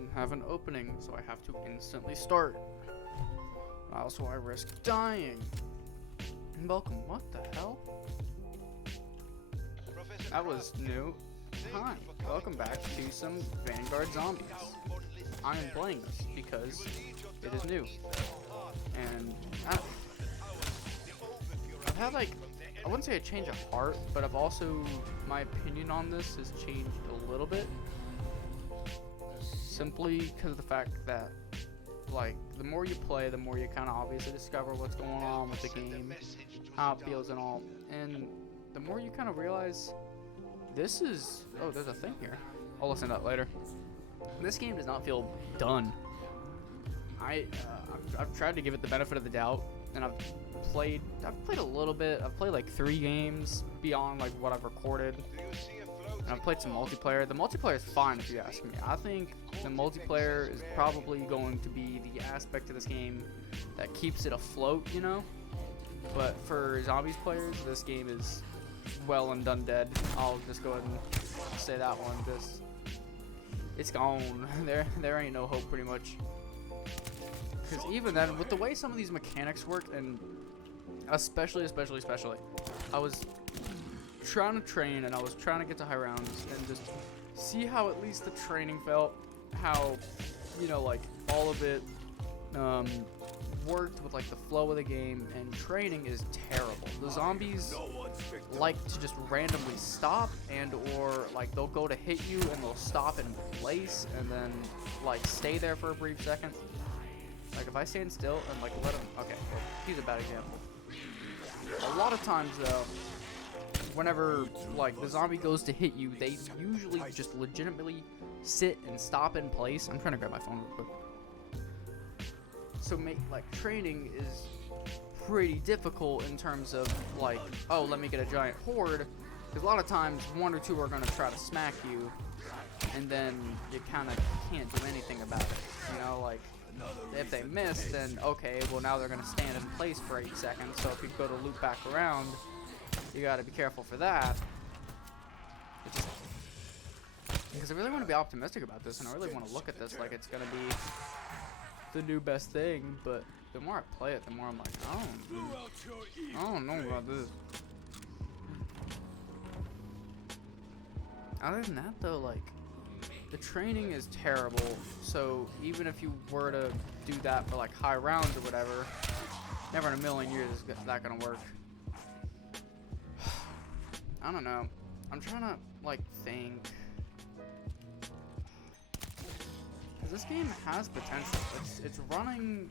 doesn't have an opening, so I have to instantly start. Also, I risk dying. Welcome. What the hell? That was new. Hi, welcome back to some Vanguard Zombies. I am playing this because it is new. And I've had like, I wouldn't say a change of heart, but I've also, my opinion on this has changed a little bit. Simply because of the fact that, like, the more you play, the more you kind of obviously discover what's going on with the game, how it feels and all. And the more you kind of realize, this is, oh, there's a thing here. I'll listen to that later. This game does not feel done. I've tried to give it the benefit of the doubt, and I've played a little bit. I've played like 3 games beyond like what I've recorded, and I've played some multiplayer. The multiplayer is fine if you ask me. I think the multiplayer is probably going to be the aspect of this game that keeps it afloat, you know. But for zombies players, this game is well and done dead. I'll just go ahead and say that one. It's gone. There ain't no hope, pretty much. Because even then, with the way some of these mechanics work, and especially, I was trying to train, and I was trying to get to high rounds, and just see how at least the training felt, how, you know, like, all of it worked with, like, the flow of the game, and training is terrible. The zombies like to just randomly stop, and or, like, they'll go to hit you, and they'll stop in place, and then, like, stay there for a brief second. Like, if I stand still and, like, let him... Okay, well, he's a bad example. A lot of times, though, whenever, like, the zombie goes to hit you, they usually just legitimately sit and stop in place. I'm trying to grab my phone real quick. So, training is pretty difficult in terms of, like, oh, let me get a giant horde. Because a lot of times, 1 or 2 are going to try to smack you, and then you kind of can't do anything about it. You know, like... If they miss, then okay, well now they're going to stand in place for 8 seconds, so if you go to loop back around, you got to be careful for that. Because I really want to be optimistic about this, and I really want to look at this like it's going to be the new best thing, but the more I play it, the more I'm like, I don't know about this. Other than that, though, like, the training is terrible, so even if you were to do that for like high rounds or whatever, never in a million years is that gonna work. I don't know. I'm trying to like think. Cause this game has potential. It's running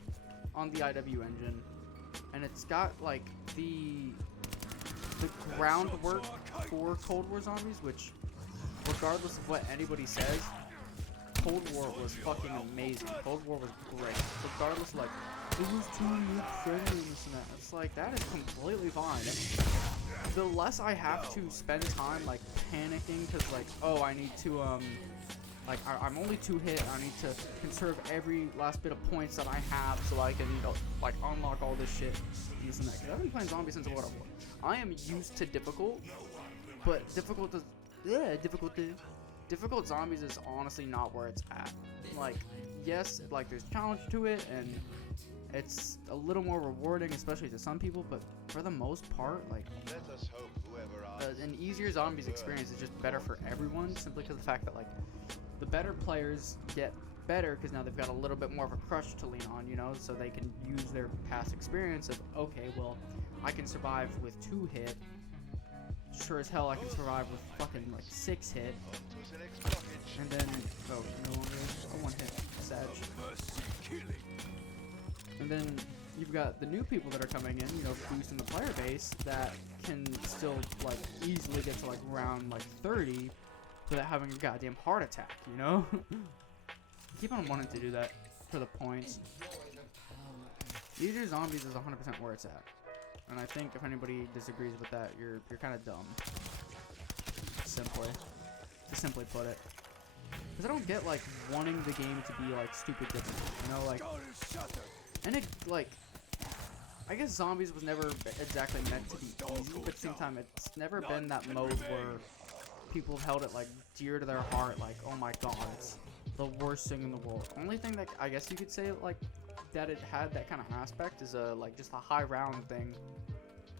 on the IW engine, and it's got like the groundwork for Cold War Zombies, which, regardless of what anybody says, Cold War was fucking amazing. Cold War was great. Regardless, like, it was too friendly and this and that. It's like, that is completely fine. The less I have to spend time, like, panicking, because, like, oh, I need to, like, I'm only 2 hit, I need to conserve every last bit of points that I have so I can, you know, like, unlock all this shit, this and that. Because I've been playing zombies since World War. I am used to difficult, but difficult zombies is honestly not where it's at. Like, yes, like, there's challenge to it, and it's a little more rewarding, especially to some people, but for the most part, like, an easier zombies experience is just better for everyone, simply because of the fact that, like, the better players get better because now they've got a little bit more of a crush to lean on, you know, so they can use their past experience of, okay, well, I can survive with 2 hit. Sure as hell I can survive with fucking like 6 hit. And then, oh, no longer a 1 hit. Sag. And then you've got the new people that are coming in, you know, boosting the player base that can still like easily get to like round like 30 without having a goddamn heart attack, you know? I keep on wanting to do that for the points. Easier Zombies is 100% where it's at. And I think if anybody disagrees with that, you're kind of dumb. To simply put it. Because I don't get, like, wanting the game to be, like, stupid difficult, you know, like... And it, like... I guess Zombies was never exactly meant to be easy, but at the same time, it's never been that mode where people have held it, like, dear to their heart, like, oh my god, the worst thing in the world. Only thing that I guess you could say like that it had that kind of aspect is like just a high round thing.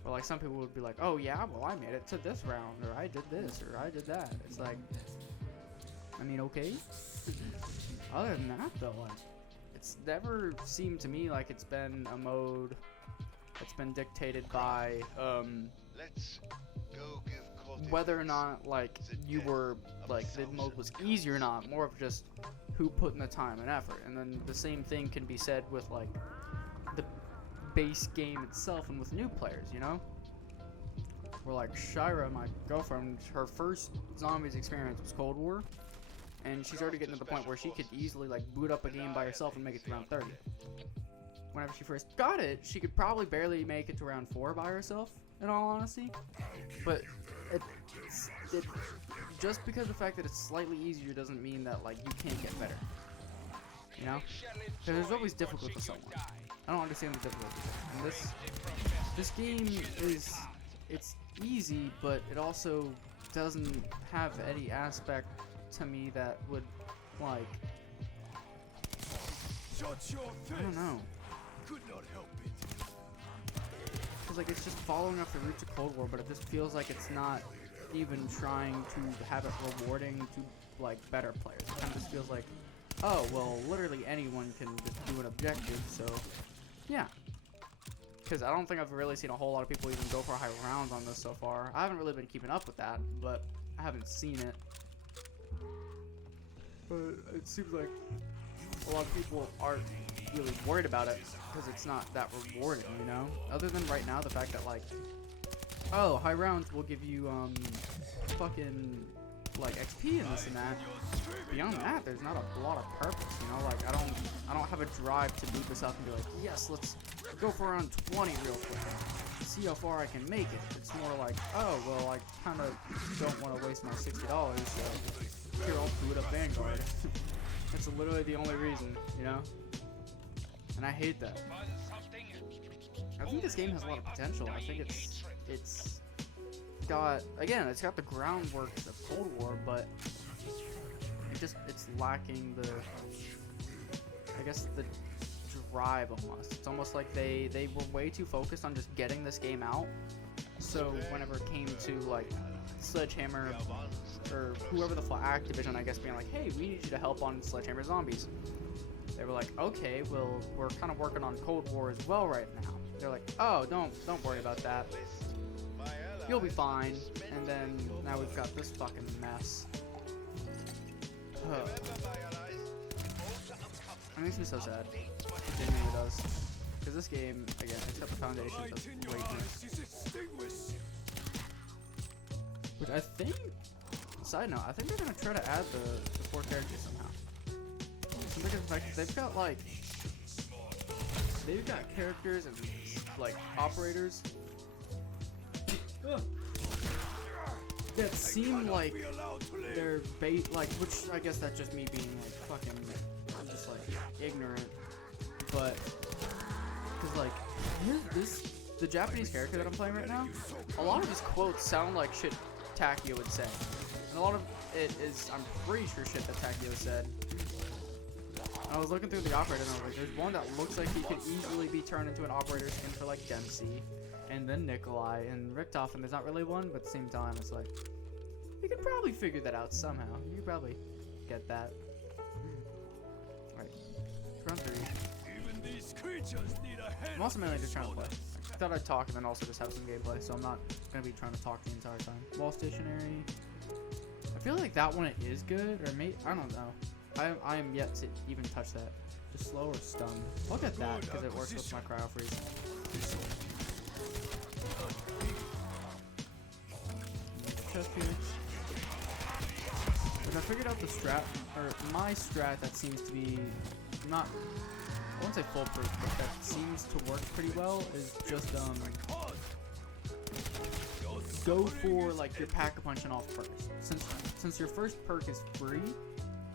Or like some people would be like, oh yeah, well I made it to this round, or I did this, or I did that. It's like, I mean, okay. Other than that though, like, it's never seemed to me like it's been a mode that's been dictated by whether or not like you were like the mode was easy or not. More of just who put in the time and effort. And then the same thing can be said with like the base game itself and with new players, you know? Where like Shira, my girlfriend, her first zombies experience was Cold War, and she's already getting to the point where she could easily like boot up a game by herself and make it to round 30. Whenever she first got it, she could probably barely make it to round 4 by herself, in all honesty. But it just because of the fact that it's slightly easier doesn't mean that like you can't get better, you know? Because there's always difficult to someone. I don't understand the difficulty. And this game it's easy, but it also doesn't have any aspect to me that would like, I don't know. Because like it's just following up the roots of Cold War, but it just feels like it's not even trying to have it rewarding to like better players. It kind of just feels like, oh well, literally anyone can just do an objective, so yeah. Because I don't think I've really seen a whole lot of people even go for high rounds on this so far. I haven't really been keeping up with that, but I haven't seen it. But it seems like a lot of people aren't really worried about it because it's not that rewarding, you know? Other than right now, the fact that like, oh, high rounds will give you fucking like XP and this and that. Beyond that, there's not a lot of purpose, you know? Like I don't have a drive to beat this up and be like, yes, let's go for around 20 real quick, see how far I can make it. It's more like, oh well, I kind of don't want to waste my $60, so here, I'll boot up Vanguard. That's literally the only reason, you know? And I hate that. I think this game has a lot of potential. I think it's got, again, it's got the groundwork of Cold War, but it's lacking the, I guess, the drive almost. It's almost like they were way too focused on just getting this game out. So whenever it came to like Sledgehammer or whoever the Activision, I guess, being like, hey, we need you to help on Sledgehammer Zombies, they were like, okay, well, we're kind of working on Cold War as well right now. They're like, oh, don't worry about that, you'll be fine. And then now we've got this fucking mess. It makes me so sad. It genuinely does. Because this game, again, it's got the foundation of weakness. Which I think, side note, I think they're going to try to add the 4 characters somehow. Simply because of the fact that they've got characters and like operators that seem like they're like, which I guess that's just me being like fucking, I'm just like ignorant, but because like the Japanese character that I'm playing right now, a lot of his quotes sound like shit Takio would say, and a lot of it is, I'm pretty sure, shit that Takio said. I was looking through the operator and I was like, there's one that looks like he could easily be turned into an operator skin for like Dempsey, and then Nikolai and Richtofen. And there's not really one, but at the same time, it's like, you could probably figure that out somehow. You could probably get that. Alright, round 3. I'm also mainly just trying to play. I thought I'd talk and then also just have some gameplay, so I'm not going to be trying to talk the entire time. Wall stationary. I feel like that one is good, or maybe, I don't know. I am yet to even touch that. Just slow or stun. Look at that, because it works with my cryo freeze. Chest here. But I figured out the strat, or my strat that seems to be not, I won't say foolproof, but that seems to work pretty well, is just go for like your pack-a-punch and off first. Since your first perk is free,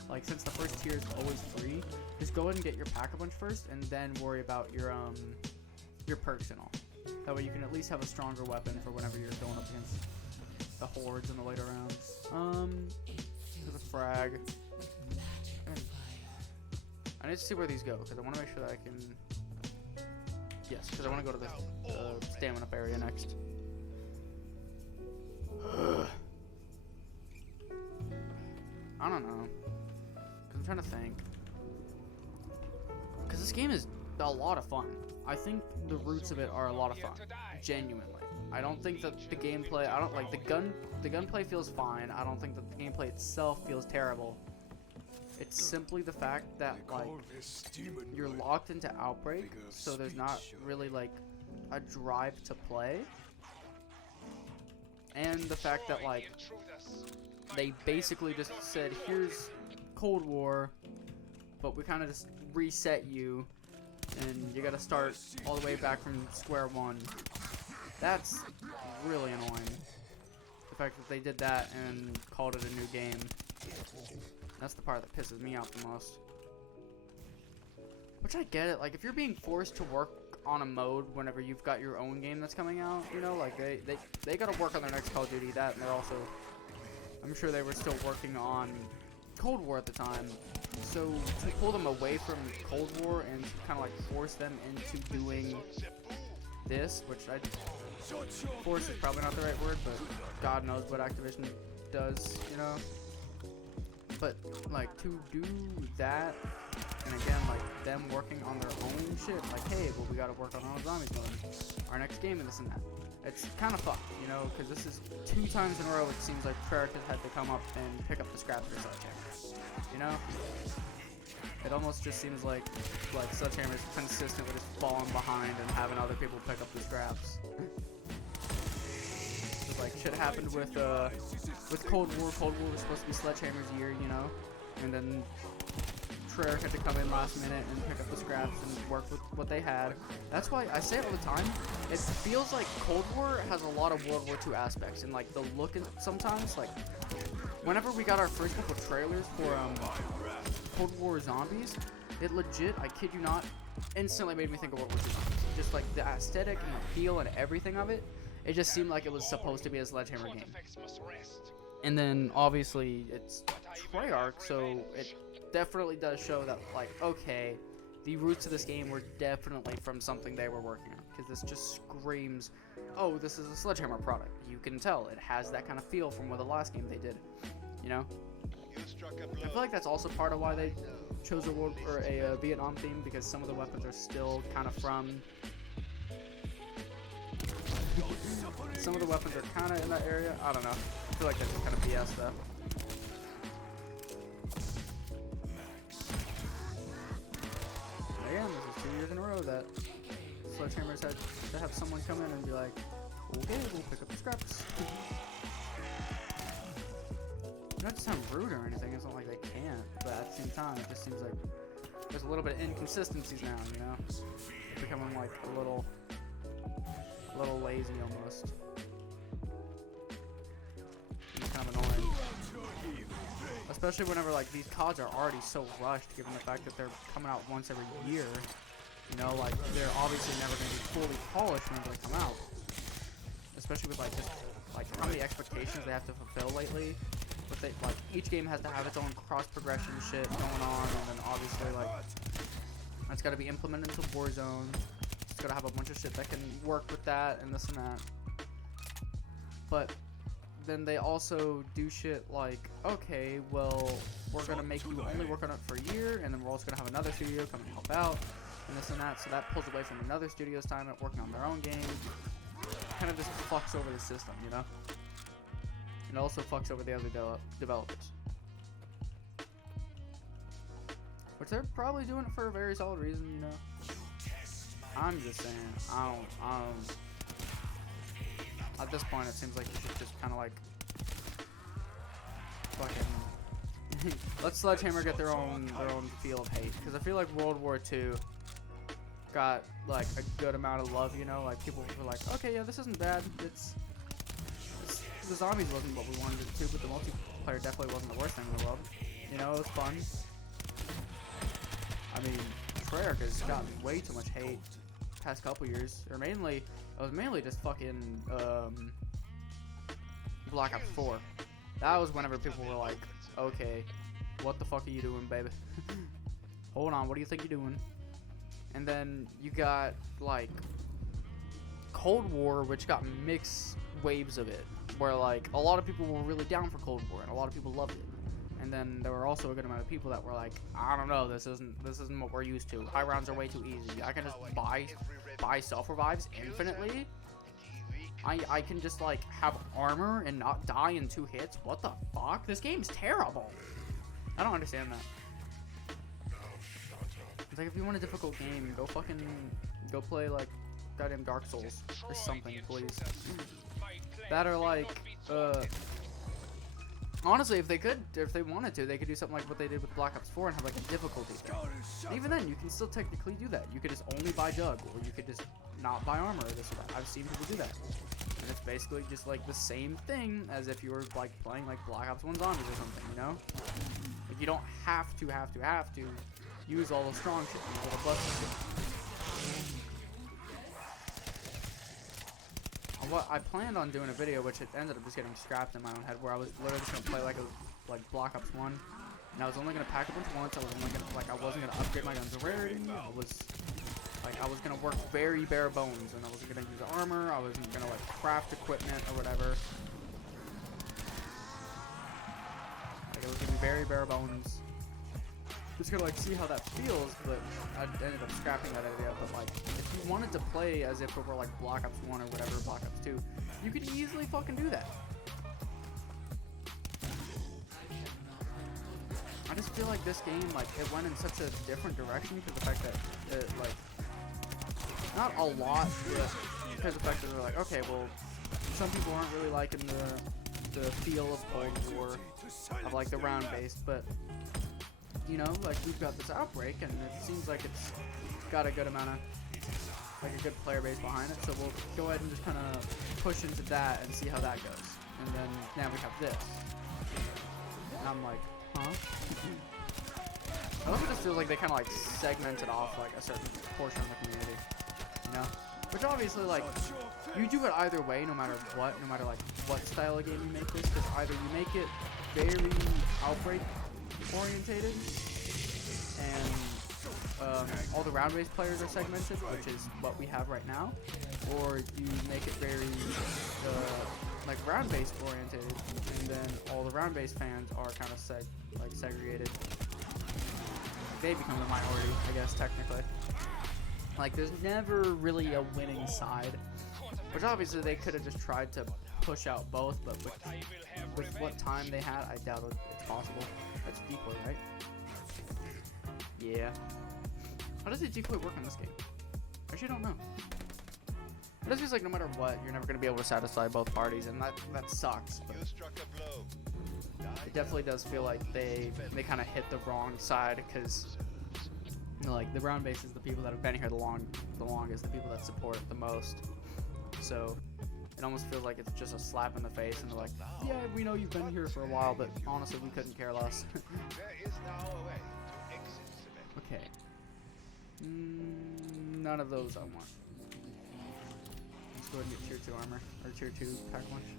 like since the first tier is always free, just go ahead and get your pack-a-punch first, and then worry about your perks and all. That way you can at least have a stronger weapon for whenever you're going up against the hordes in the later rounds. There's a frag. I need to see where these go, because I want to make sure that I can... Yes, because I want to go to the stamina up area next. I don't know. Because I'm trying to think. Because this game is a lot of fun. I think the roots of it are a lot of fun. Genuinely. I don't think that the gameplay... I don't like the gunplay feels fine. I don't think that the gameplay itself feels terrible. It's simply the fact that, like, you're locked into Outbreak, so there's not really, like, a drive to play. And the fact that, like, they basically just said, here's Cold War, but we kind of just reset you, and you gotta start all the way back from square one. That's really annoying. The fact that they did that and called it a new game. That's the part that pisses me off the most. Which I get it, like if you're being forced to work on a mode whenever you've got your own game that's coming out, you know, like they gotta work on their next Call of Duty, that, and they're also, I'm sure they were still working on Cold War at the time. So to pull them away from Cold War and kind of like force them into doing this, which force is probably not the right word, but God knows what Activision does, you know. But like to do that, and again like them working on their own shit, like hey, well we gotta work on our zombies mode, our next game and this and that. It's kind of fucked, you know, because this is 2 times in a row it seems like Treyarch has had to come up and pick up the scraps for Sledgehammer. You know, it almost just seems like Sledgehammer is consistently just falling behind and having other people pick up the scraps. Like shit happened with Cold War. Cold War was supposed to be Sledgehammer's year, you know, and then Treyarch had to come in last minute and pick up the scraps and work with what they had. That's why I say it all the time. It feels like Cold War has a lot of World War II aspects, and like the look and sometimes like whenever we got our first couple trailers for Cold War Zombies, it legit, I kid you not, instantly made me think of World War II Zombies. Just like the aesthetic and the feel and everything of it. It just seemed like it was supposed to be a Sledgehammer game. And then, obviously, it's Treyarch, so it definitely does show that, like, okay, the roots of this game were definitely from something they were working on. Because this just screams, oh, this is a Sledgehammer product. You can tell. It has that kind of feel from what the last game they did. You know? I feel like that's also part of why they chose a Vietnam theme, because some of the weapons are still kind of from... Some of the weapons are kind of in that area. I don't know. I feel like that's just kind of BS though. Again, this is 2 years in a row that Sledgehammer's had to have someone come in and be like, okay, we'll pick up the scraps. Not to sound rude or anything, it's not like they can't, but at the same time, it just seems like there's a little bit of inconsistencies now, you know? It's becoming like a little lazy almost. It's kind of annoying. Especially whenever like these CODs are already so rushed, given the fact that they're coming out once every year. You know, like they're obviously never going to be fully polished whenever they come out. Especially with like just like how many expectations they have to fulfill lately. But they like each game has to have its own cross progression shit going on, and then obviously like that's got to be implemented into Warzone. It's gotta have a bunch of shit that can work with that and this and that. But then they also do shit like, okay, well, we're gonna make you only work on it for a year, and then we're also gonna have another studio come and help out, and this and that. So that pulls away from another studio's time at working on their own game. Kind of just fucks over the system, you know? And also fucks over the other developers. Which they're probably doing it for a very solid reason, you know? I'm just saying, I don't, at this point it seems like you should just kind of like, fucking, let Sledgehammer get their own feel of hate, because I feel like World War II got like a good amount of love, you know, like people were like, okay, yeah, this isn't bad, it's the zombies wasn't what we wanted it to, but the multiplayer definitely wasn't the worst thing in the world, you know, it was fun. I mean, Treyarch has gotten way too much hate past couple years, or it was mainly just fucking Black Ops 4. That was whenever people were like, okay, what the fuck are you doing, baby? hold on, what do you think you're doing? And then you got like Cold War, which got mixed waves of it, where like a lot of people were really down for Cold War and a lot of people loved it. And then there were also a good amount of people that were like, I don't know, this isn't what we're used to. High rounds are way too easy. I can just buy self revives infinitely. I can just like have armor and not die in 2 hits. What the fuck? This game's terrible. I don't understand that. It's like, if you want a difficult game, go play like goddamn Dark Souls or something, please. That are like, honestly, if they wanted to, they could do something like what they did with Black Ops 4 and have like a difficulty thing. And even then, you can still technically do that. You could just only buy Jug, or you could just not buy armor or this or that. I've seen people do that. And it's basically just like the same thing as if you were like playing like Black Ops 1 Zombies or something, you know? Like, you don't have to use all the strong shit and little busts shit. What I planned on doing a video, which it ended up just getting scrapped in my own head, where I was literally just gonna play like Black Ops 1, and I was only gonna pack a bunch once. I wasn't gonna upgrade my guns to rarity. I was gonna work very bare bones, and I wasn't gonna use armor. I wasn't gonna like craft equipment or whatever. Like, it was gonna be very bare bones. Just gonna like see how that feels, but I ended up scrapping that idea. But like, if you wanted to play as if it were like Black Ops 1 or whatever, Black Ops 2, you could easily fucking do that. I just feel like this game, like, it went in such a different direction because the fact that it, like, not a lot, but because of the fact that they're like, okay, well, some people aren't really liking the feel of Cold War, of like the round base, but you know, like, we've got this Outbreak, and it seems like it's got a good amount of, like, a good player base behind it, so we'll go ahead and just kind of push into that and see how that goes. And then now we have this. And I'm like, huh? I also just feels like they kind of like segmented off like a certain portion of the community, you know? Which obviously, like, you do it either way, no matter what, no matter like what style of game you make this, because either you make it very Outbreak orientated, and all the round-based players are segmented, which is what we have right now, or you make it very like round-based orientated, and then all the round-based fans are kind of segregated. They become the minority, I guess, technically. Like, there's never really a winning side, which obviously they could have just tried to push out both, but with what time they had, I doubt it's possible. That's decoy, right? Yeah. How does the decoy work in this game? I actually don't know. It just feels like no matter what, you're never going to be able to satisfy both parties, and that sucks. But it definitely does feel like they kind of hit the wrong side, because, you know, like, the round base is the people that have been here the longest, the people that support it the most. So it almost feels like it's just a slap in the face, and they're like, yeah, we know you've been here for a while, but honestly, we couldn't care less. Okay. None of those I want. Let's go ahead and get tier 2 armor, or tier 2 pack lunch.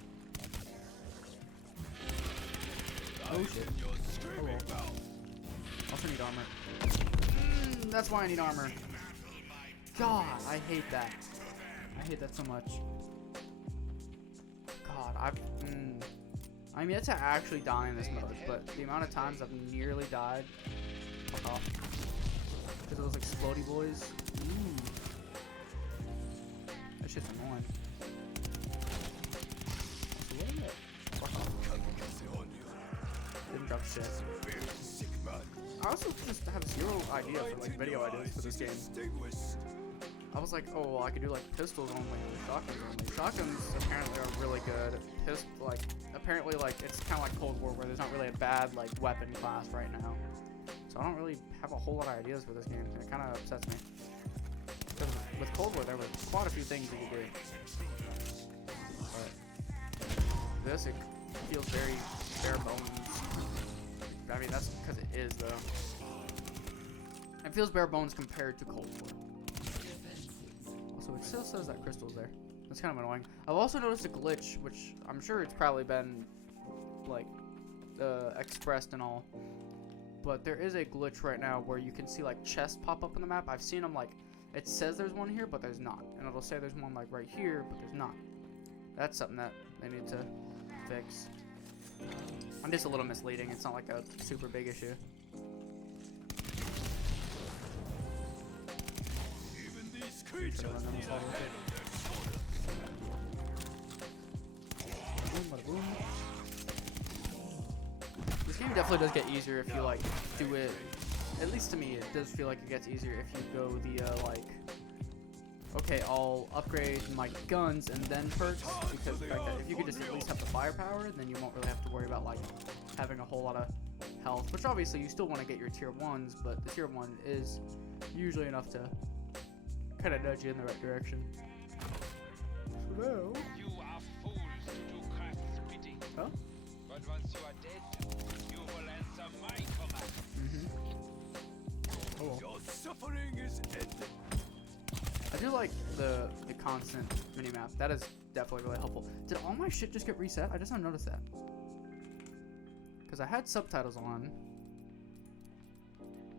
Oh shit. Oh well. Also need armor. That's why I need armor. God, I hate that. I hate that so much. God, I'm yet to actually die in this mode, but the amount of times I've nearly died, fuck off, because of those explodey boys. That shit's annoying. Fuck off. Didn't drop shit. I also just have zero idea for like video ideas for this game. I was like, oh, well, I could do like pistols only and shotguns only. Shotguns apparently are really good. Apparently, like, it's kind of like Cold War, where there's not really a bad like weapon class right now. So I don't really have a whole lot of ideas for this game, and it kind of upsets me. Because with Cold War, there were quite a few things you could do. But this, it feels very bare bones. I mean, that's because it is, though. It feels bare bones compared to Cold War. Also, it still says that crystal's there. That's kind of annoying. I've also noticed a glitch, which I'm sure it's probably been, like, expressed and all. but there is a glitch right now where you can see like chests pop up on the map. I've seen them like, it says there's one here, but there's not. And it'll say there's one like right here, but there's not. That's something that they need to fix. I'm just a little misleading. It's not like a super big issue. Even these creatures need a head on their shoulders. Boom, bada boom. This game definitely does get easier if you like do it. At least to me, it does feel like it gets easier if you go the like, okay, I'll upgrade my guns and then perks, because the fact that if you could just at least have the firepower, then you won't really have to worry about like having a whole lot of health, which obviously you still want to get your tier 1s, but the tier 1 is usually enough to kind of nudge you in the right direction. So now, You are fools to do craft spitting. huh? But once you are dead, you will answer my command. Oh, well. Your suffering is ended. I do like the constant minimap. That is definitely really helpful. Did all my shit just get reset? I just not noticed that. Because I had subtitles on.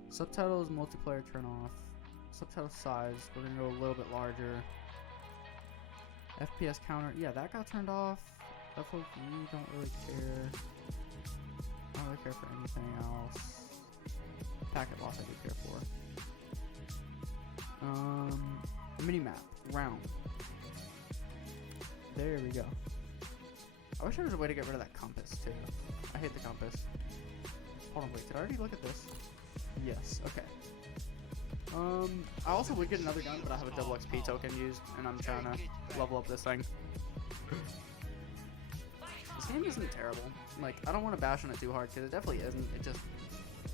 Subtitles, multiplayer turn off. Subtitle size, we're going to go a little bit larger. FPS counter, yeah, that got turned off. FOV, don't really care. I don't really care for anything else. Packet loss I do care for. Minimap, round. There we go. I wish there was a way to get rid of that compass too. I hate the compass. Hold on, wait, did I already look at this? Yes, okay. I also would get another gun, but I have a double XP token used, and I'm trying to level up this thing. This game isn't terrible. Like, I don't want to bash on it too hard, because it definitely isn't.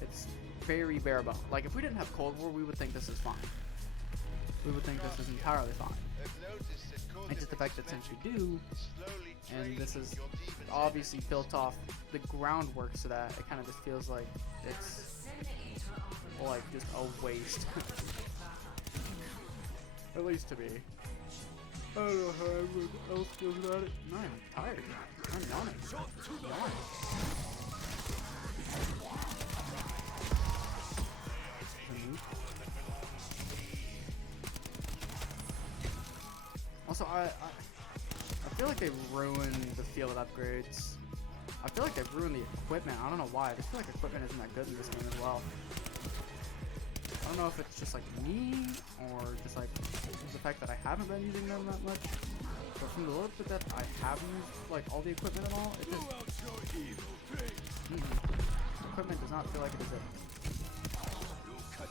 It's very bare bones. Like, if we didn't have Cold War, we would think this is fine. We would think this is entirely fine. It's just the fact that since you do, and this is obviously built off the groundwork, so that it kind of just feels like it's like just a waste. At least to me. I don't know how everyone else feels about it. No, I'm tired. I'm yawning. Yawning. Also, I feel like they ruined the field upgrades. I feel like they've ruined the equipment. I don't know why. I just feel like equipment isn't that good in this game as well. I don't know if it's just like me, or just like the fact that I haven't been using them that much. But from the little bit that I have used, like all the equipment and all, it just equipment does not feel like it deserves. It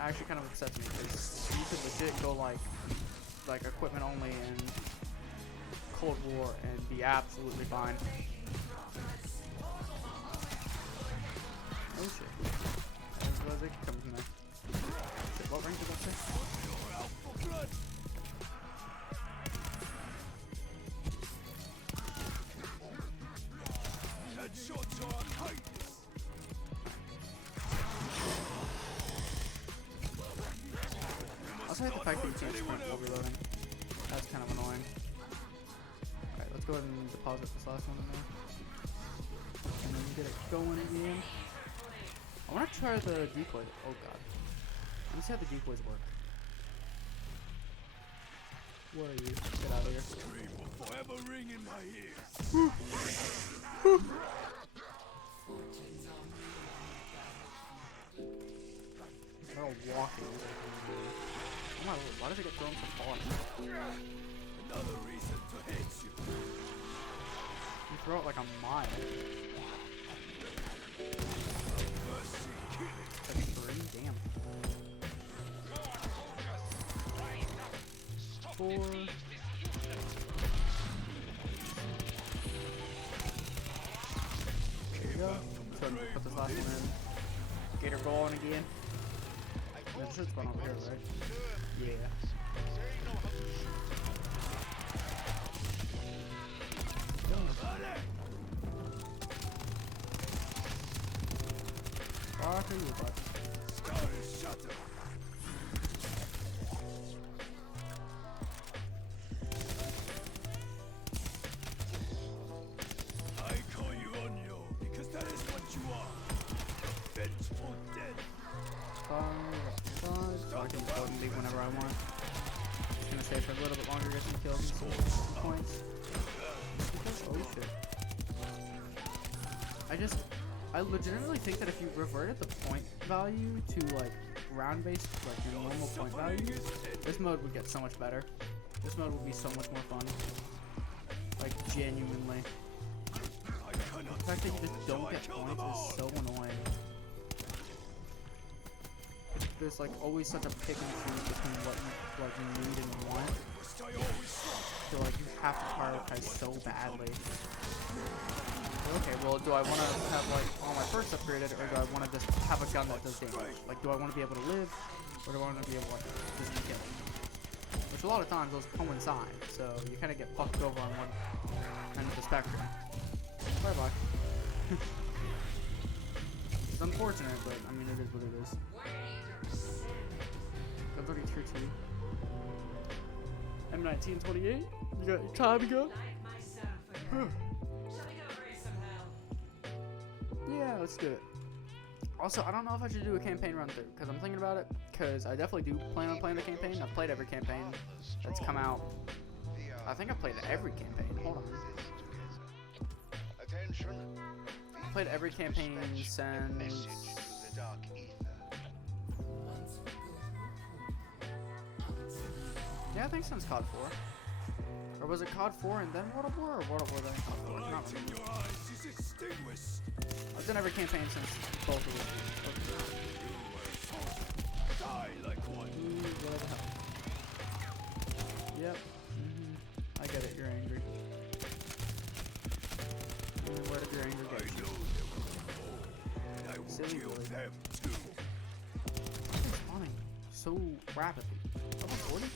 actually kind of upsets me, because you could legit go like equipment only in Cold War and be absolutely fine. Oh shit. I didn't realize they could come from there. Shit, what rank did that say? I also hate the fact that you can't sprint while reloading. That's kind of annoying. Alright, let's go ahead and deposit this last one in there. And then get it going again. I want to try the decoy. Oh god. Let me see how the decoys work. What are you? Get out of here. Scream will forever ring in my ears. They're all walking. Oh my lord, why does it get thrown from falling? Another reason to hate you. You throw it like a mile. That's 3, damn. 4. There you go. Go ahead and put this last one in. Get her going again. This is one over here, right? Yeah. Fuck are you, bud? I call you Onyo because that is what you are. Vengeance. leave whenever I want. Just gonna stay for a little bit longer, get some kills and some points. Because, oh shit. I legitimately think that if you reverted the point value to like round-based, like your normal point value, this mode would get so much better. This mode would be so much more fun. Like, genuinely. The fact that you just don't get points is so annoying. There's like always such a pick and choose between what you need and want. So like you have to prioritize so badly. Okay, well, do I want to have like all my perks upgraded, or do I want to just have a gun that does damage? Like, do I want to be able to live, or do I want to be able to like just kill? Which a lot of times those coincide, so you kind of get fucked over on one end of the spectrum. Bye bye. It's unfortunate, but I mean it is what it is. That's already tier 2. M1928. You got your time to go? Yeah, let's do it. Also, I don't know if I should do a campaign run through, because I'm thinking about it, because I definitely do plan on playing the campaign. I've played every campaign that's come out. I think I've played every campaign. Hold on. I've played every campaign since... Yeah, I think since COD 4. Or was it COD 4 and then World of War, or World of War then COD 4? Not really. I've done every campaign since both of them. Yep. I get it, you're angry. Where did your anger get you? Silly boy. It's spawning so rapidly. Level 40?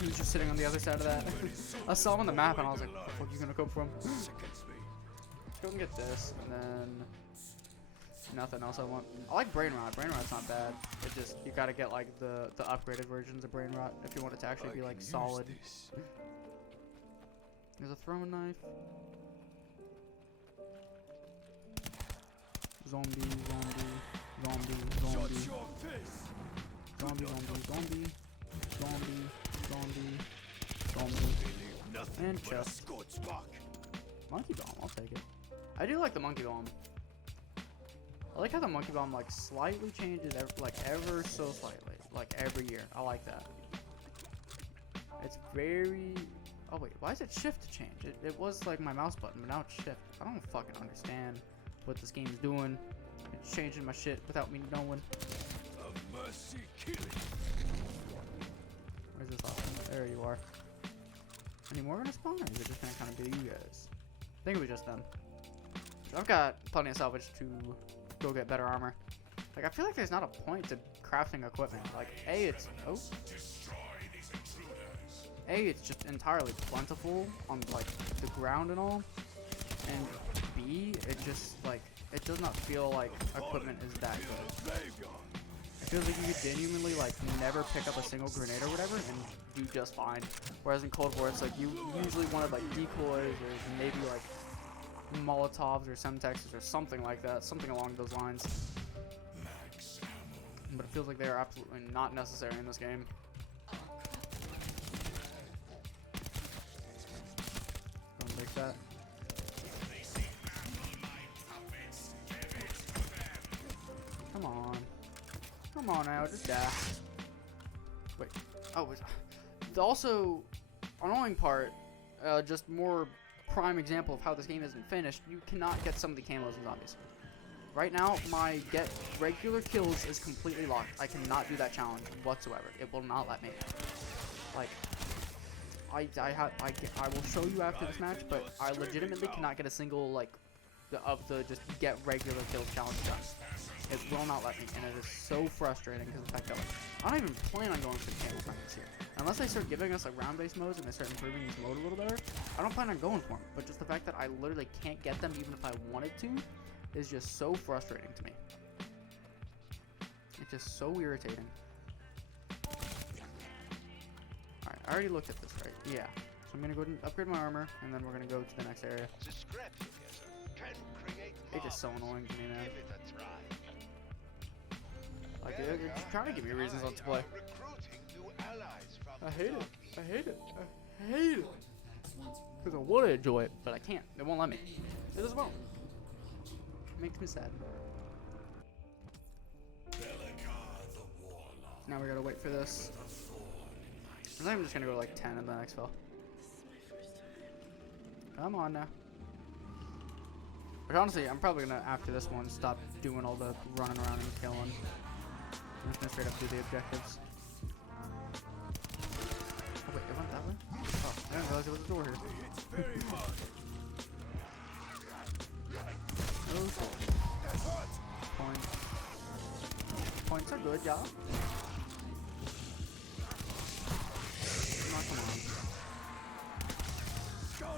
He was just sitting on the other side of that. I saw him on the map and I was like, where the fuck are you gonna come from? Let's go and get this, and then nothing else I want. I like Brain Rot. Brain Rot's not bad. It just, you gotta get like the upgraded versions of Brain Rot if you want it to actually be like solid. There's a throwing knife. Zombie, zombie, zombie, zombie. Zombie, zombie, zombie. Zombie, zombie, zombie. And chest. Monkey bomb, I'll take it. I do like the monkey bomb. I like how the monkey bomb like slightly changes ever so slightly. Like every year. I like that. It's very... Oh wait, why is it shift to change? It was like my mouse button, but now it's shift. I don't fucking understand what this game's doing. It's changing my shit without me knowing. A mercy killing. Where's this option? There you are. Any more gonna spawn, or is it just gonna kind of be you guys? I think it was just them. I've got plenty of salvage to go get better armor. Like, I feel like there's not a point to crafting equipment. Like, A, it's... Oh. A, it's just entirely plentiful on, like, the ground and all. And B, it just, like, it does not feel like equipment is that good. It feels like you could genuinely, like, never pick up a single grenade or whatever and do just fine. Whereas in Cold War, it's like you usually wanted, like, decoys or maybe, like, Molotovs or Semtexes or something like that. Something along those lines. But it feels like they are absolutely not necessary in this game. Don't take that. Come on. Come on now, just die. Wait. Oh, the also annoying part, just more prime example of how this game isn't finished, you cannot get some of the camos in zombies. Right now, my get regular kills is completely locked. I cannot do that challenge whatsoever. It will not let me. Like, I will show you after this match, but I legitimately cannot get a single, like, of the just get regular kills challenge done. It will not let me, and it is so frustrating because of the fact that, like, I don't even plan on going for the camo this year. Unless they start giving us, like, round-based modes and they start improving this mode a little better, I don't plan on going for them. But just the fact that I literally can't get them even if I wanted to is just so frustrating to me. It's just so irritating. Alright, I already looked at this, right? Yeah. So I'm gonna go ahead and upgrade my armor, and then we're gonna go to the next area. It's just so annoying to me, man. Like, they're trying to give me reasons not to play. I hate it. I hate it. I hate it. Because I want to enjoy it, but I can't. They won't let me. It just won't. It makes me sad. Now we gotta wait for this. I think I'm just gonna go like 10 in the next fill. Come on now. But honestly, I'm probably gonna, after this one, stop doing all the running around and killing. I'm just gonna straight up do the objectives. Oh wait, it went that way? Oh, I didn't realize there was a door here. Oh, points. Points are good, y'all.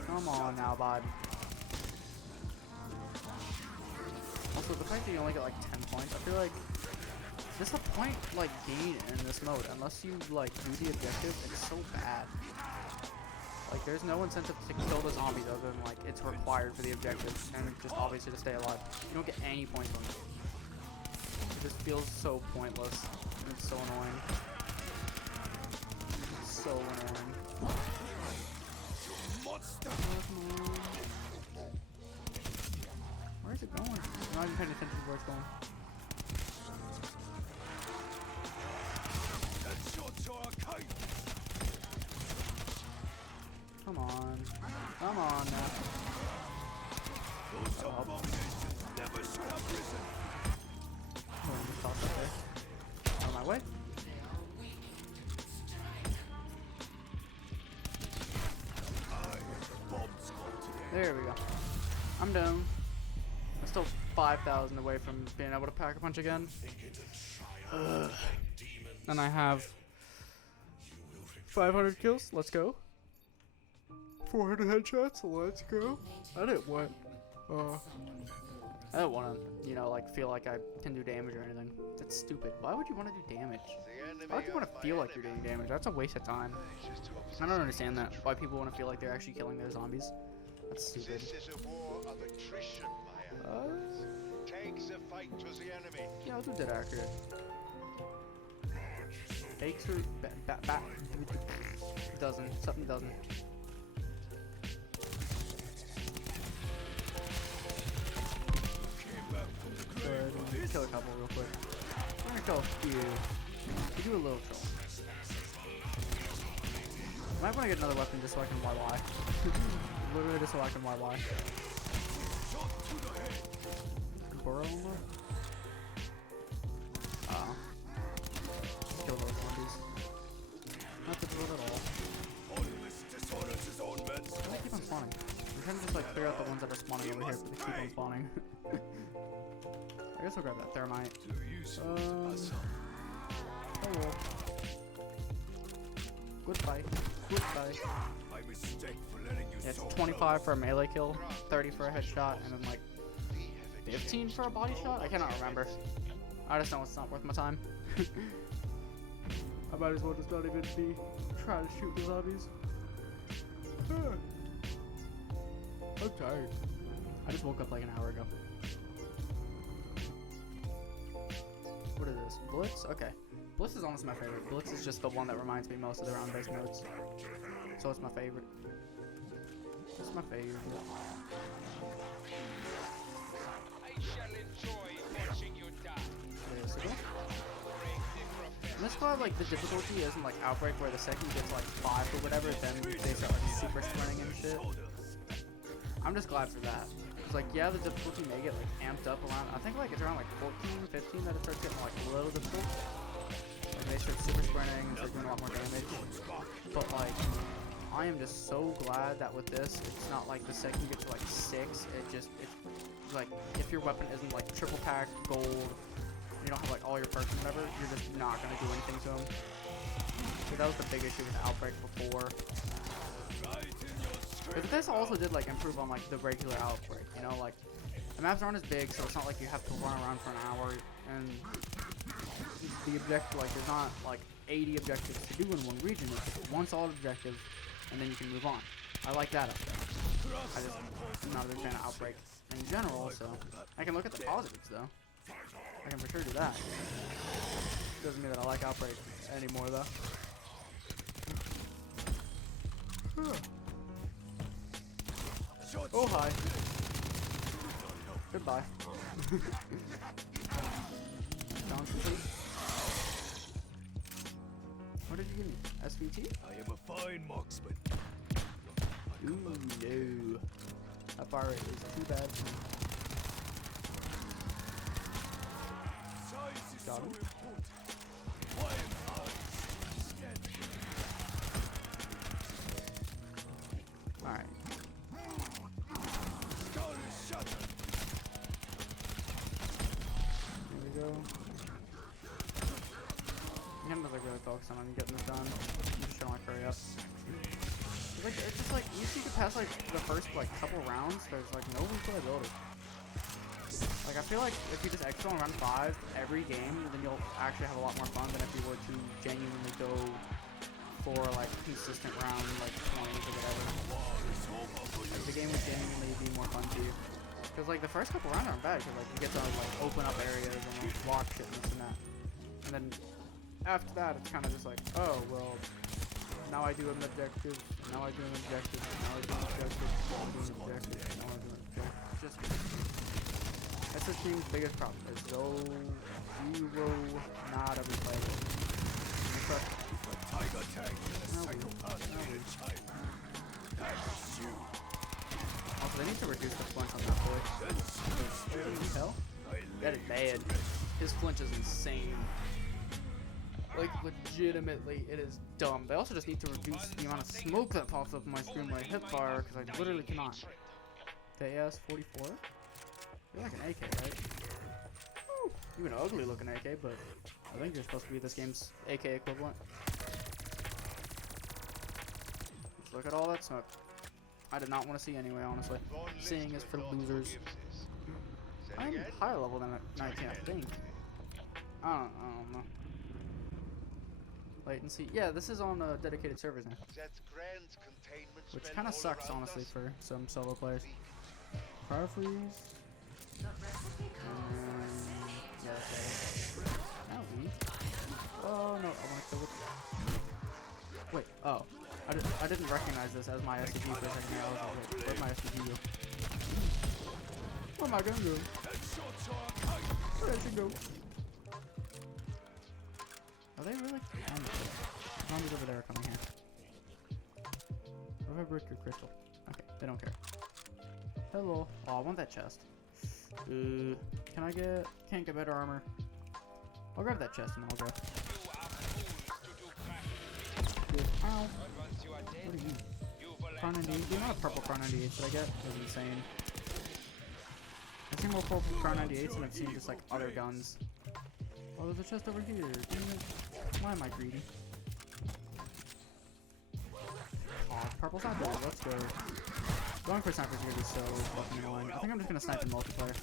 Come on now, bud. Also, the fact that you only get like 10 points, I feel like there's a point like gain in this mode unless you like do the objective. It's so bad. Like, there's no incentive to kill the zombies other than like it's required for the objective and just obviously to stay alive. You don't get any points on it. It just feels so pointless and it's so annoying. It's so annoying. Where's it going? I'm not even paying attention to where it's going. Come on. Come on now. Out of my way. There we go. I'm done. I'm still 5,000 away from being able to pack a punch again. And I have 500 kills. Let's go. 400 headshots. Let's go. I didn't want. I don't want to, you know, like feel like I can do damage or anything. That's stupid. Why would you want to do damage? Why would you want to feel like you're doing damage? That's a waste of time. I don't understand that. Why people want to feel like they're actually killing their zombies. That's stupid. This is a war of attrition, my allies. Takes a fight to the enemy. Yeah, I'll do that accurate. Takes her back. Doesn't. Something doesn't. Good. Kill a couple real quick. I'm gonna kill a few. We do a little troll. Might want to get another weapon just so I can YY. Literally just so I can YY. Burrow almost? Kill those zombies. Not difficult at all. Why do they keep on spawning? I'm trying to just like clear out the ones that are spawning over here, but they keep on spawning. I guess I'll grab that thermite. Oh well. Goodbye. Goodbye. Yeah, it's 25 for a melee kill, 30 for a headshot, and then like 15 for a body shot? I cannot remember. I just know it's not worth my time. I might as well just not even be trying to shoot the zombies. I'm tired. I just woke up like an hour ago. What is this? Blitz? Okay. Blitz is honestly my favorite. Blitz is just the one that reminds me most of the round-based modes. So it's my favorite. It's my favorite. I shall enjoy watching you die. In this squad, like, the difficulty isn't like Outbreak where the second gets like 5 or whatever, then they start like super sprinting and shit. I'm just glad for that. It's like, yeah, the difficulty may get like amped up around, I think like it's around like 14, 15 that it starts getting like a little difficult. Like they start super sprinting and start doing a lot more damage. But like, I am just so glad that with this, it's not like the second you get to like 6, it's like, if your weapon isn't like triple pack, gold, you don't have like all your perks and whatever, you're just not gonna do anything to them. So that was the big issue with Outbreak before. But this also did like improve on like the regular Outbreak, you know, like the maps aren't as big, so it's not like you have to run around for an hour, and the objective, like there's not like 80 objectives to do in one region. It's just one solid objective, and then you can move on. I like that up there. I'm not a big fan of Outbreak in general, so I can look at the positives though. I can for sure do that. Doesn't mean that I like Outbreak anymore though. Oh hi. Goodbye. Down complete. What did you give me? SVT? I am a fine marksman. Ooh, no. That bar rate is too bad for me. Size is Got so him. important. Why am I scared? Alright. Skull is shattered. Here we go. I'm just like really focusing on getting this done. I'm just trying to like hurry up. Like it's just like you see you pass like the first like couple rounds, there's like no replayability. Like I feel like if you just exfil and run 5 every game, then you'll actually have a lot more fun than if you were to genuinely go for like consistent round like 20s or whatever. Like the game would genuinely be more fun to you. Cause like the first couple rounds aren't bad, cause like you get to like open up areas and like block shit and this and that. And then after that, it's kind of just like, oh well. Now I do an objective, now I do an objective, now I do an objective, now I do an objective, now I do an objective. Just that's the team's biggest problem, is though you will not ever play it. Tiger tank. Also, they need to reduce the flinch on that boy. Holy hell? That is bad. His flinch is insane. Like, legitimately, it is dumb. They also just need to reduce the amount of smoke that pops up on my screen when I hip fire, because I literally cannot. The AS-44? You're like an AK, right? Woo. You're an ugly looking AK, but I think you're supposed to be this game's AK equivalent. Let's look at all that smoke. I did not want to see anyway, honestly. Seeing is for losers. I'm higher level than at 19, I think. I don't know. Latency. Yeah, this is on dedicated servers now. Which kind of sucks, honestly, for some solo players. Power freeze. Yeah, okay. Now we. Oh no, I want to kill it. Wait, oh. I didn't recognize this as my SCG for a second here. I was like, wait, where'd my SCG go? Where am I gonna go? Where did she go? Are they really? Zombies over there are coming here. What if I break your crystal? Okay, they don't care. Hello. Oh, I want that chest. Can I get... Can't get better armor. I'll grab that chest and I'll go. Ow. What are you? Car 98. The amount of purple Car 98s that I get is insane. I've seen more purple Car 98s than I've seen just like other guns. Oh, there's a chest over here. Damn it. Why am I greedy? Oh, purple's not bad. Let's go. Going for snipers is gonna be so fucking annoying. I think I'm just gonna snipe in multiplayer.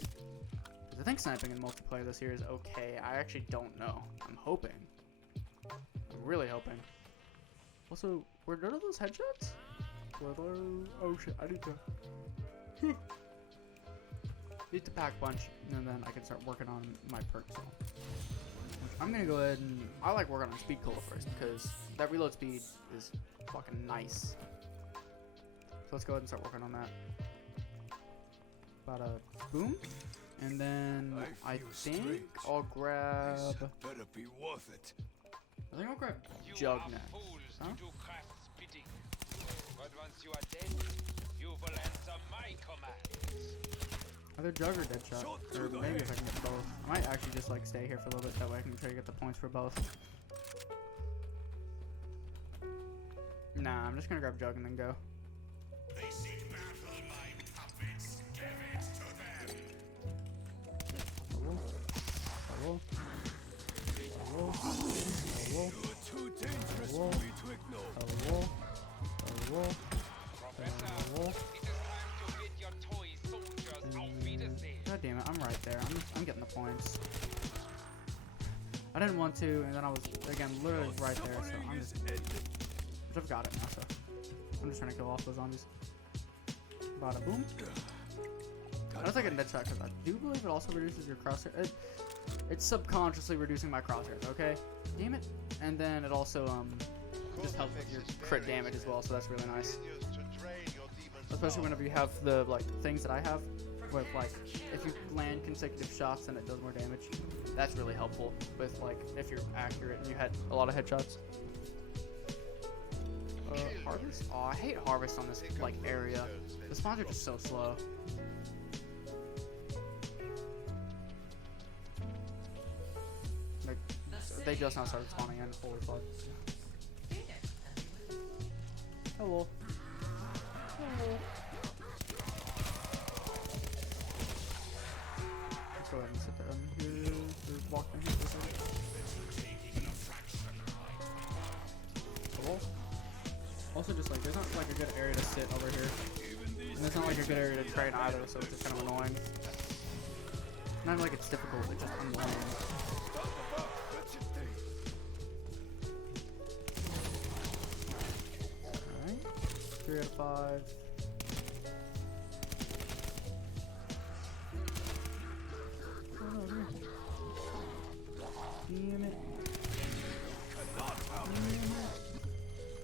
Because I think sniping in multiplayer this year is okay. I actually don't know. I'm hoping. I'm really hoping. Also, were none of those headshots? Were those... Oh shit, I need to... need to pack punch, and then I can start working on my perks. I'm gonna go ahead and... I like working on speed cola first, because that reload speed is fucking nice. So let's go ahead and start working on that. Bada boom. And then I think I'll grab... Better be worth it. I think I'll grab Jug next. Huh? But once you are dead, you will answer my commands. Either Jug or Deadshot. Or maybe if I can get both. I might actually just like stay here for a little bit, that way I can try to get the points for both. Nah, I'm just gonna grab Jug and then go. They seek battle in my puppets. Give it to them. Hello. Hello. Hello. You're too dangerous for me to ignore. Hello. Hello. Professor, Hello. it is time to bid your toy soldiers auf Wiedersehen. God damn it, I'm right there. I'm getting the points. I didn't want to, and then I was, again, literally right there, so I'm just... But I've got it now, so... I'm just trying to kill off those zombies. Bada boom. I just like a net shot because I do believe it also reduces your crosshair. It's subconsciously reducing my crosshairs. Okay, damn it. And then it also just helps with your crit damage as well, so that's really nice. Especially whenever you have the like things that I have, with like if you land consecutive shots and it does more damage. That's really helpful with like if you're accurate and you had a lot of headshots. Harvest? Oh, I hate harvest on this like area. The spawns are just so slow. Like, they just now started spawning in. Holy fuck. Hello. Hello. Let's go ahead and sit down here. Just walk in here for a second. Hello. Also, just like, there's not like a good area to sit over here. And there's not like a good area to train either, so it's just kind of annoying. Not like it's difficult, it's just annoying. Alright. 3 out of 5. Oh no, damn it.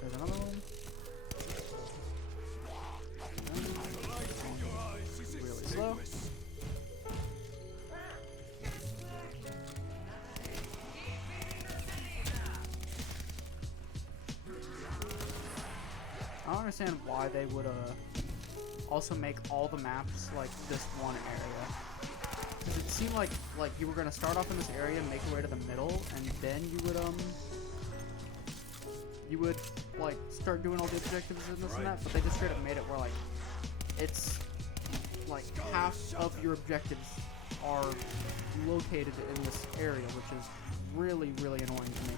There's another one. Really slow. I don't understand why they would also make all the maps like this one area. Cause it seemed like you were gonna start off in this area, make your way to the middle, and then you would like start doing all the objectives and this and that, but they just straight up made it where like it's like half of your objectives are located in this area, which is really annoying to me.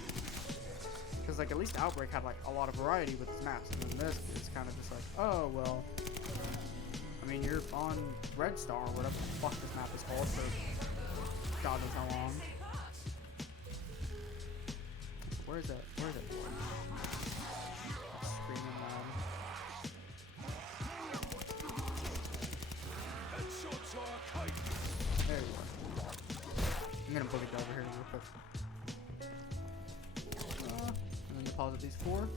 Because like at least Outbreak had like a lot of variety with its maps, and then this is kind of just like, oh well, I mean you're on Red Star or whatever the fuck this map is called for God knows how long. Where is it? Where is it? Screaming loud. There you go. I'm gonna boogie over here real quick. And then deposit these 4.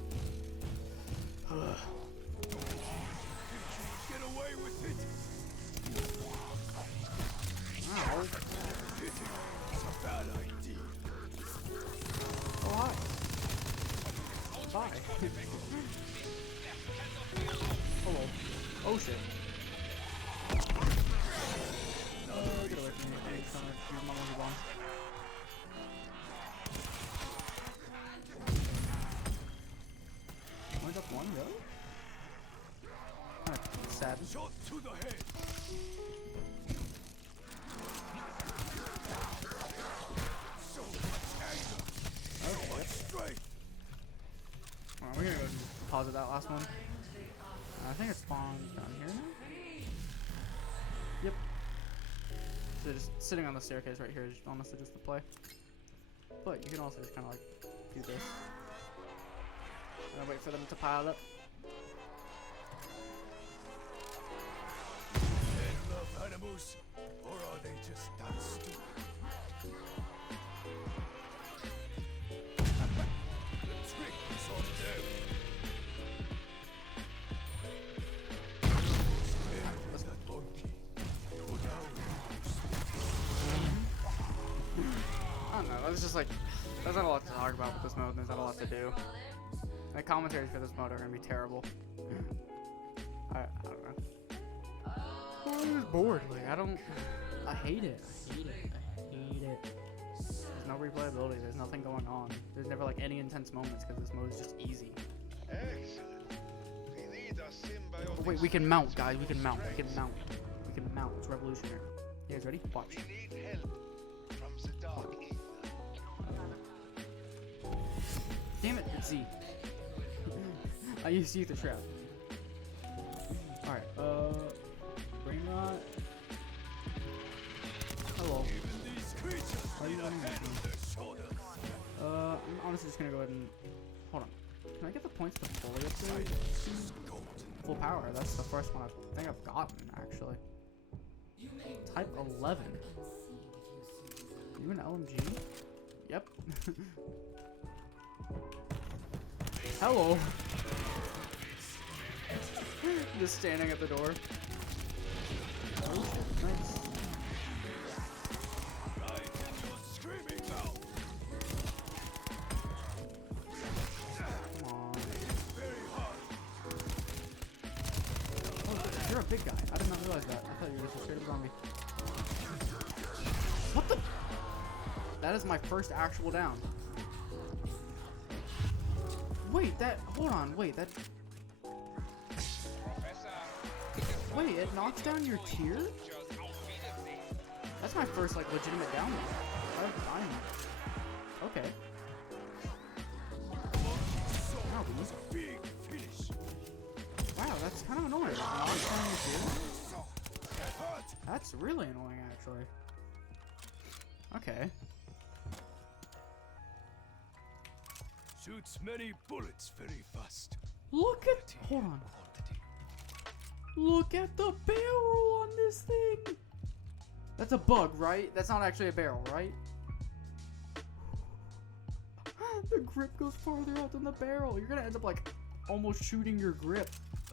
Get away with it. Ow. It's a bad idea. Oh, hi. Bye. Hello. Oh shit. Get away from me. I'm trying to use my laser bomb. Only got 1 go? Kinda sad. Shot to the head. Alright, we're gonna go deposit that last one. I think it spawns down here now? Yep. So just sitting on the staircase right here is honestly just the play. But you can also just kind of like do this. And wait for them to pile up. They love animals, or are they just that stupid? The trick is on them. Let's that monkey. Go down. I don't know, that's just like, there's not a lot to talk about with this mode, there's not a lot to do. The commentaries for this mode are gonna be terrible. I don't know. I'm just bored, like, I hate it. I hate it. There's no replayability, there's nothing going on. There's never like any intense moments because this mode is just easy. Excellent. We need a symbiotic. Oh, wait, we can mount, guys, we can mount, we can mount. We can mount, it's revolutionary. You guys ready? Watch. We need help from the dark ether. Damn it, it's Z. I used Ether Trap. Alright, Brain Rot. Hello. Why are you running at me? I'm honestly just gonna go ahead and... Hold on. Can I get the points to fully upgrade? Full power, that's the first one I think I've gotten, actually. Type 11. You an LMG? Yep. Hello. Just standing at the door. Oh shit, nice. Come on. Oh, you're a big guy. I did not realize that. I thought you were just a straight up zombie. What the? That is my first actual down. Wait, that. Hold on. Wait, that. Wait, it knocks down your tier? That's my first, like, legitimate down though. Okay. Wow, that's kind of annoying. It knocks down your tier? That's really annoying, actually. Okay. Shoots many bullets very fast. Look at. Hold on. Look at the barrel on this thing. That's a bug, right? That's not actually a barrel, right? The grip goes farther out than the barrel. You're gonna end up like almost shooting your grip.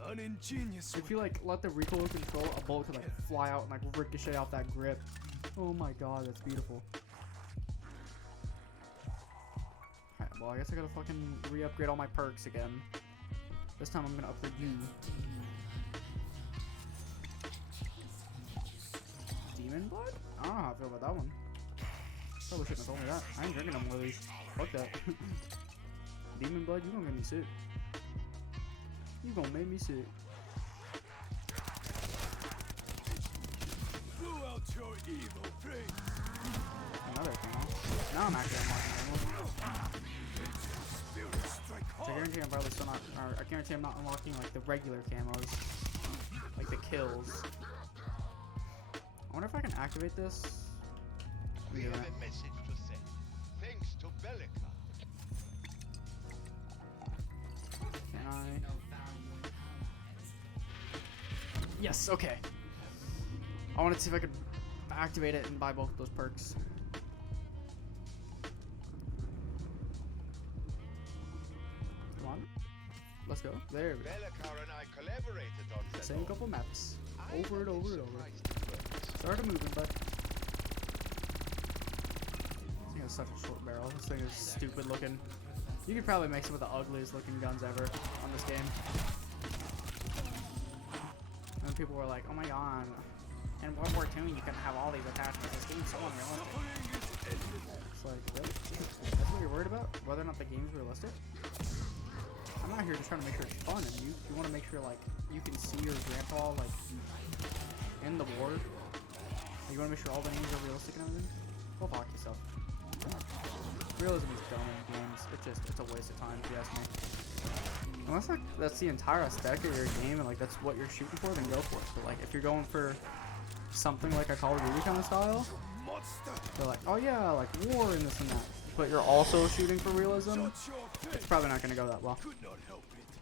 An ingenious If you like let the recoil control, a bullet could like fly out and like ricochet off that grip. Oh my god, that's beautiful. Alright, well I guess I gotta fucking re-upgrade all my perks again. This time I'm gonna upgrade you. Demon blood? I don't know how I feel about that one. Probably shouldn't have told me that. I ain't drinking no more of these. Fuck that. Demon blood, you gonna make me sick. You gonna make me sick. blew out your evil brain. Another camo. Now I'm actually unlocking camo. So I guarantee I'm probably still not, or I guarantee I'm not unlocking like the regular camos. Like the kills. I wonder if I can activate this. We have a message to send. Thanks to Bellica. Can I? Yes, okay. I wanted to see if I could activate it and buy both of those perks. Come on. Let's go. There we go. Bellica and I collaborated on that. Same couple maps. Over and over and over. Started moving, but this thing is such a short barrel. This thing is stupid looking. You could probably make some of the ugliest looking guns ever on this game. And people were like, oh my god, in World War II you couldn't have all these attachments. This game's so unrealistic. It's like, really? That's what you're worried about? Whether or not the game's realistic? I'm out here just trying to make sure it's fun, and you want to make sure like you can see your grandpa like in the war. You want to make sure all the names are realistic and everything? Go fuck yourself. Realism is dumb in games. It's a waste of time if you ask me. Unless like that's the entire aesthetic of your game and like that's what you're shooting for, then go for it. But like if you're going for something like a Call of Duty kind of style, they're like, oh yeah, like war and this and that. But you're also shooting for realism, it's probably not going to go that well.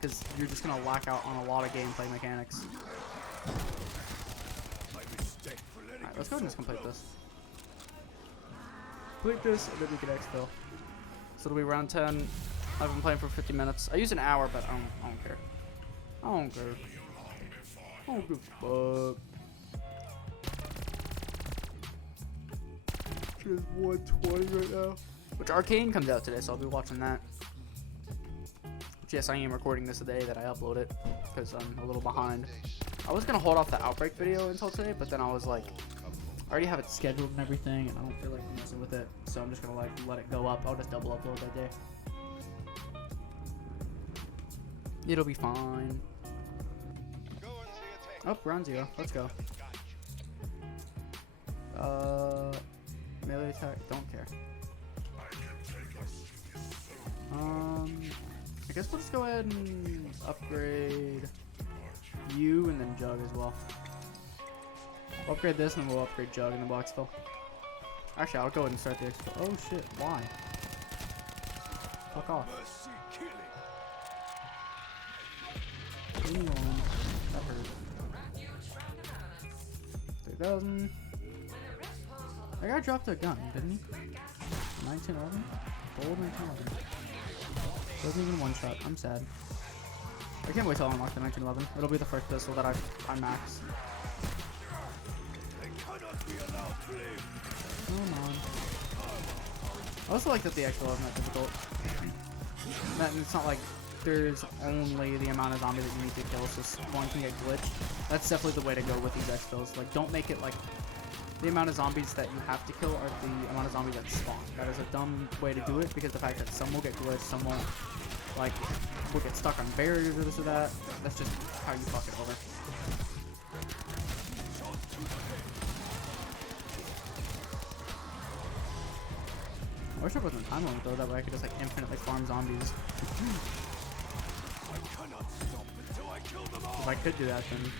Because you're just going to lack out on a lot of gameplay mechanics. Alright, let's go ahead and just complete this. Complete this, and then we can exfil. So it'll be round 10. I've been playing for 50 minutes. I use an hour, but I don't care. I don't care. I don't give a fuck. Just 120 right now. Which Arcane comes out today, so I'll be watching that. Which, yes, I am recording this the day that I upload it, because I'm a little behind. I was going to hold off the Outbreak video until today, but then I was like, I already have it scheduled and everything, and I don't feel like messing with it, so I'm just going to like let it go up. I'll just double upload that day. It'll be fine. Oh, round 0. Let's go. Melee attack, don't care. I guess we'll just go ahead and upgrade you and then Jug as well. We'll upgrade this and then we'll upgrade Jug in the box fill. Actually, I'll go ahead and start the extra. Oh shit, why? Fuck off. That hurt. Dude, 2000. That guy dropped a gun, didn't he? 1911? Bold 1911. Doesn't even one shot. I'm sad. I can't wait till I unlock the 1911. It'll be the first pistol that I max. Come on. I also like that the XL isn't that difficult. That it's not like there's only the amount of zombies that you need to kill, so one can get glitched. That's definitely the way to go with these XFills. Like, don't make it like the amount of zombies that you have to kill are the amount of zombies that spawn. That is a dumb way to do it because the fact that some will get glitched, some won't, like, will get stuck on barriers or this or that. That's just how you fuck it over. I wish there wasn't a time limit though, that way I could just like infinitely farm zombies. If I could do that, then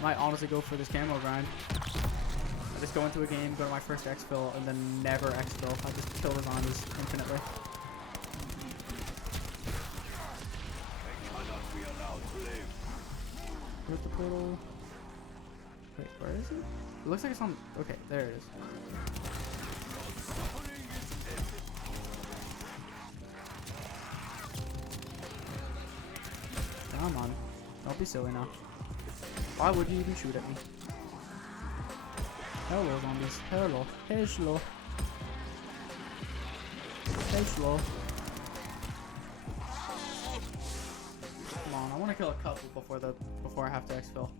I might honestly go for this camo grind. I just go into a game, go to my first exfil, and then never exfil. I just kill the zombies infinitely. Where's the portal? Wait, where is it? It looks like it's on. Okay, there it is. Come on. Don't be silly now. Why would you even shoot at me? Hello, zombies. Hello. Hello. Hello. Come on, I want to kill a couple before I have to exfil.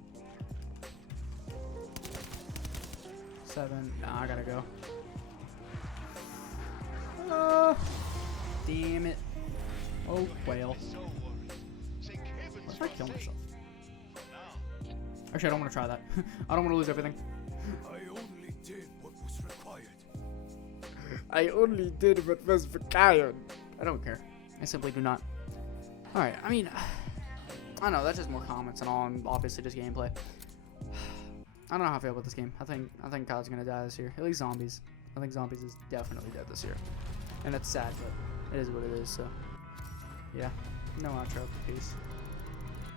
7. Nah, I gotta go. Damn it. Oh, well. What if I kill myself? Actually, I don't want to try that. I don't want to lose everything. I only did what was required. I only did what was required. I don't care. I simply do not. Alright, I mean, I don't know, that's just more comments and all, and obviously just gameplay. I don't know how I feel about this game. I think COD's gonna die this year. At least zombies. I think zombies is definitely dead this year. And it's sad, but it is what it is, so. Yeah. No outro. Peace.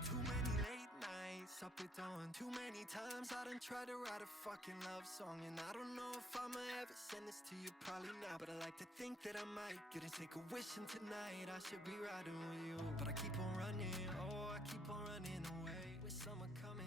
Too many late nights up at dawn. Too many times I done tried to write a fucking love song, and I don't know if I'ma ever send this to you, probably not. But I like to think that I might get to take a wish, and tonight I should be riding with you. But I keep on running, oh, I keep on running away. With summer coming.